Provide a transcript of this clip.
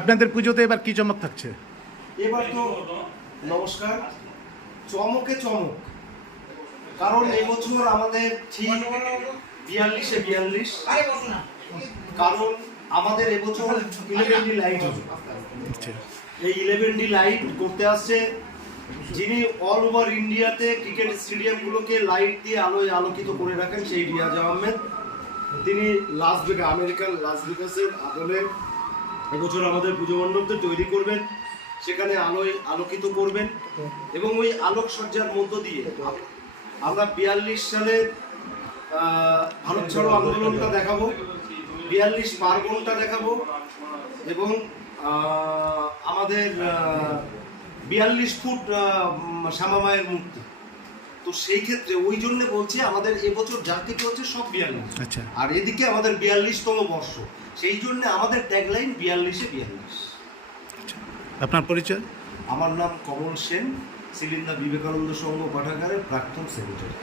আপনাদের পুজোতে এবার কি চমক থাকছে? এবার তো নমস্কার, চমকে চমক, কারণ এবছর আমাদের ঠিক 42 কারণ আমাদের এবছর 11D লাইট হবে। এই 11D লাইট করতে আসছে যিনি অল ওভার ইন্ডিয়াতে ক্রিকেট স্টেডিয়ামগুলোকে লাইট দিয়ে আলোয় আলোকিত করে রাখেন, সেই রিয়াজ আহমেদ। তিনি আমেরিকান লাস ভেগাসের আদলে এবছর আমাদের পুজো মণ্ডপটা তৈরি করবেন, সেখানে আলোয় আলোকিত করবেন এবং ওই আলোকসজ্জার মধ্য দিয়ে আমরা 42 সালে ভারত ছাড়ো আন্দোলনটা দেখাবো, 42 পার্বণটা দেখাবো এবং আমাদের 42 ফুট শ্যামা মায়ের মূর্তি। তো সেই ক্ষেত্রে ওই জন্য বলছি আমাদের এবছর জাতিকে হচ্ছে সব 42, আচ্ছা, আর এদিকে আমাদের 42তম বর্ষ, সেই জন্য আমাদের ট্যাগলাইন 42-এ 42। আপনার পরিচয়? আমার নাম কমল সেন, সিলিন্দা বিবেকানন্দ সংঘ পাঠাগারের প্রাক্তন সেক্রেটারি।